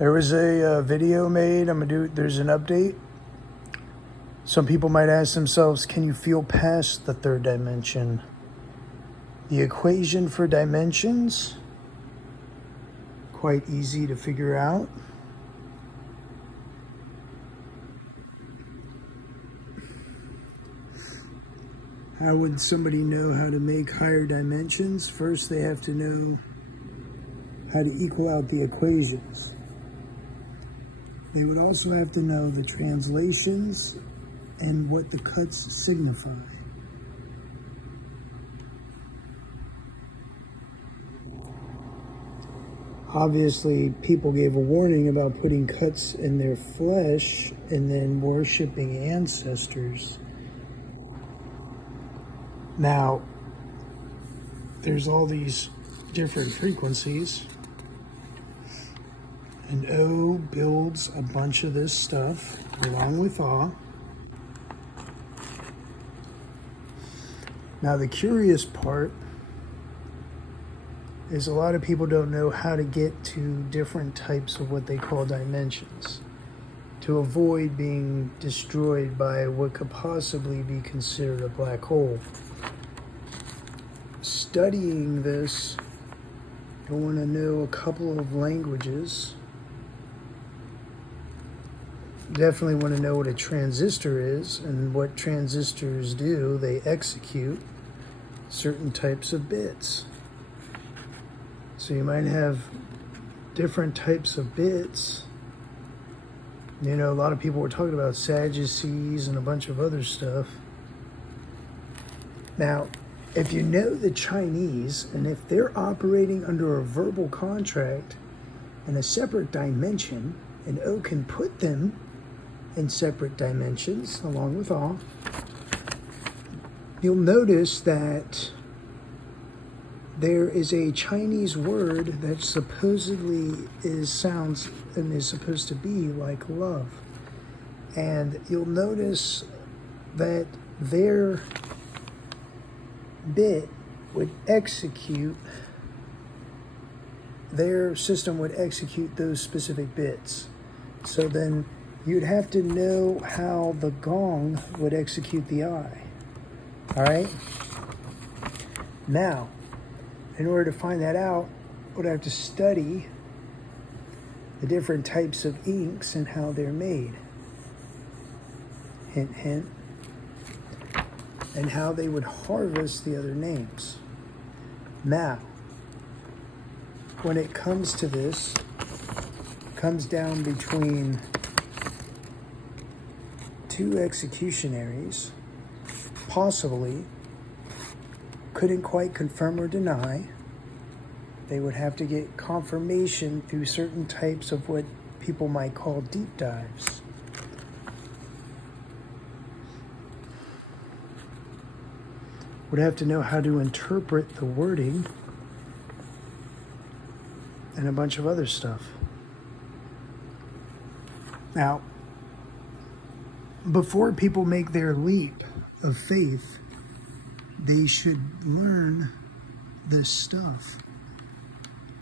There was a video made. There's an update. Some people might ask themselves, can you feel past the third dimension? The equation for dimensions, quite easy to figure out. How would somebody know how to make higher dimensions? First, they have to know how to equal out the equations. They would also have to know the translations and what the cuts signify. Obviously, people gave a warning about putting cuts in their flesh and then worshiping ancestors. Now, there's all these different frequencies, and O builds a bunch of this stuff along with A. Now, the curious part is a lot of people don't know how to get to different types of what they call dimensions to avoid being destroyed by what could possibly be considered a black hole. Studying this, you'll want to know a couple of languages. Definitely want to know what a transistor is and what transistors do. They execute certain types of bits. So you might have different types of bits. You know, a lot of people were talking about Sadducees and a bunch of other stuff. Now, if you know the Chinese, and if they're operating under a verbal contract in a separate dimension, and O can put them in separate dimensions along with all, you'll notice that there is a Chinese word that supposedly sounds and is supposed to be like love. And you'll notice that their bit would execute, their system would execute those specific bits. So then you'd have to know how the gong would execute the I. All right? Now, in order to find that out, would have to study the different types of inks and how they're made. Hint, hint. And how they would harvest the other names. Now, when it comes to this, it comes down between two executionaries, possibly, couldn't quite confirm or deny. They would have to get confirmation through certain types of what people might call deep dives. Would have to know how to interpret the wording and a bunch of other stuff. Now, before people make their leap of faith, they should learn this stuff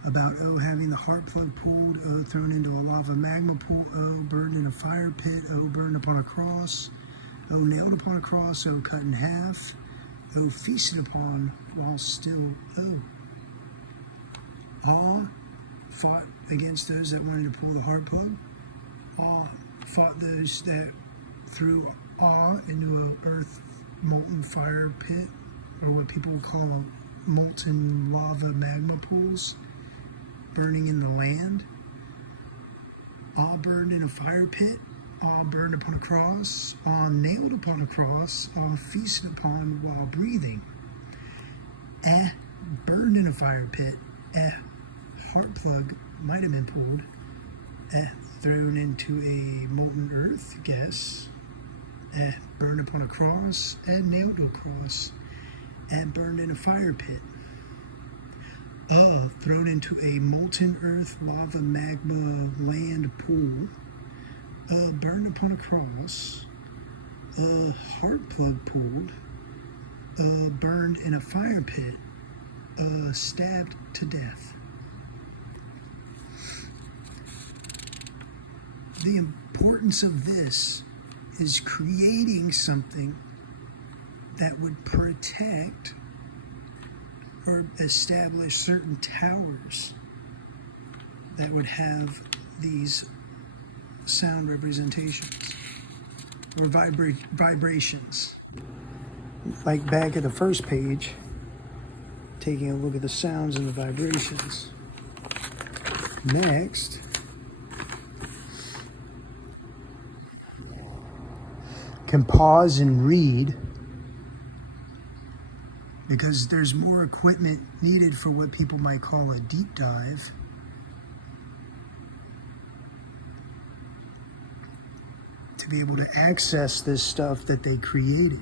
about O having the heart plug pulled, O thrown into a lava magma pool, O burned in a fire pit, O burned upon a cross, O nailed upon a cross, O cut in half, O feasted upon while still O. Ah fought against those that wanted to pull the heart plug. Ah fought those that threw Ah into an earth molten fire pit, or what people would call molten lava magma pools, burning in the land. Ah burned in a fire pit. Ah burned upon a cross, Ah nailed upon a cross, Ah feasted upon while breathing. Burned in a fire pit. Heart plug might have been pulled. Thrown into a molten earth, guess. Burned upon a cross, nailed to a cross. Burned in a fire pit. Thrown into a molten earth, lava, magma, land pool. Burned upon a cross, heart plug pulled, burned in a fire pit, stabbed to death. the importance of this is creating something that would protect or establish certain towers that would have these sound representations or vibrations. Like back at the first page, taking a look at the sounds and the vibrations. Next, can pause and read, because there's more equipment needed for what people might call a deep dive. To be able to access this stuff that they created.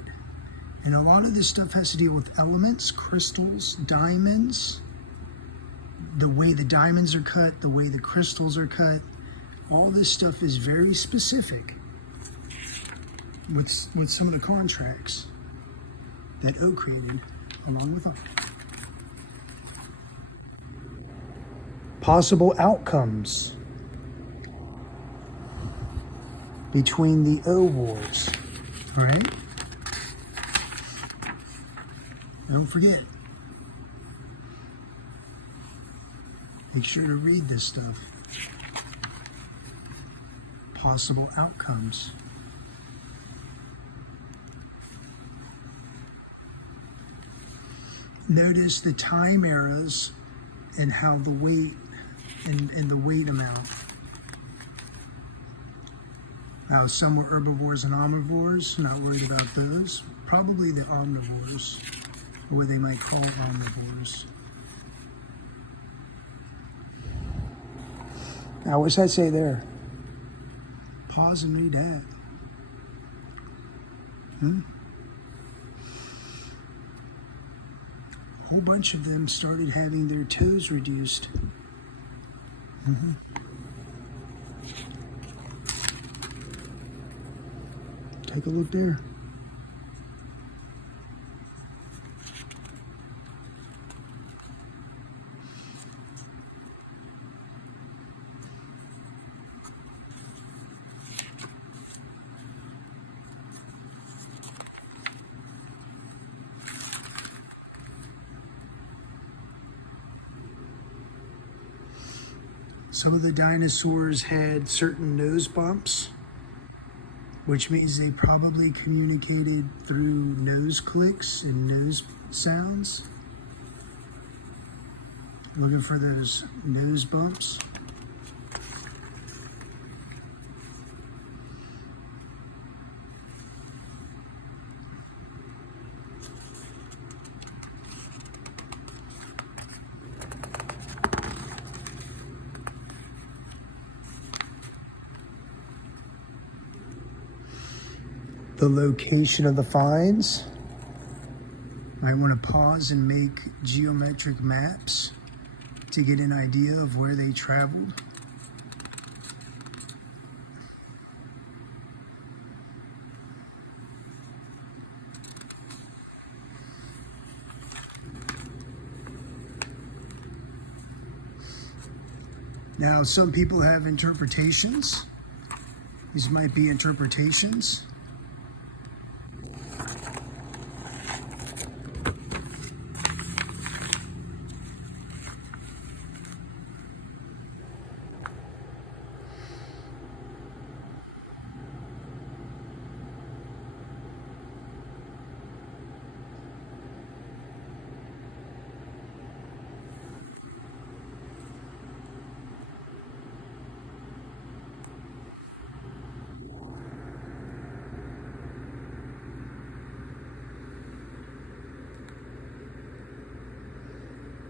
And a lot of this stuff has to deal with elements, crystals, diamonds, the way the diamonds are cut, the way the crystals are cut. All this stuff is very specific with some of the contracts that O created along with them. Possible outcomes between the O wars, right? Don't forget. Make sure to read this stuff. Possible outcomes. Notice the time eras and how the weight and the weight amount. Now, some were herbivores and omnivores, not worried about those. Probably the omnivores, or they might call omnivores. Now, what's that say there? Pause and read that. A whole bunch of them started having their toes reduced. Take a look there. Some of the dinosaurs had certain nose bumps, which means they probably communicated through nose clicks and nose sounds. Looking for those nose bumps. The location of the finds. Might want to pause and make geometric maps to get an idea of where they traveled. Now, some people have interpretations. These might be interpretations.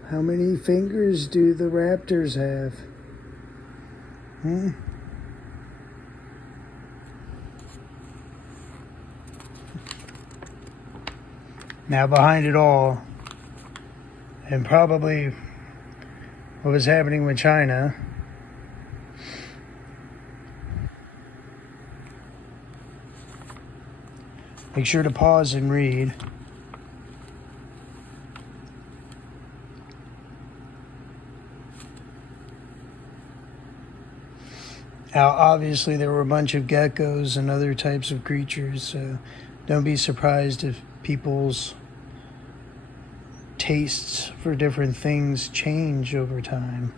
How many fingers do the raptors have? Now behind it all, and probably what was happening with China, make sure to pause and read. Now, obviously, there were a bunch of geckos and other types of creatures, so don't be surprised if people's tastes for different things change over time.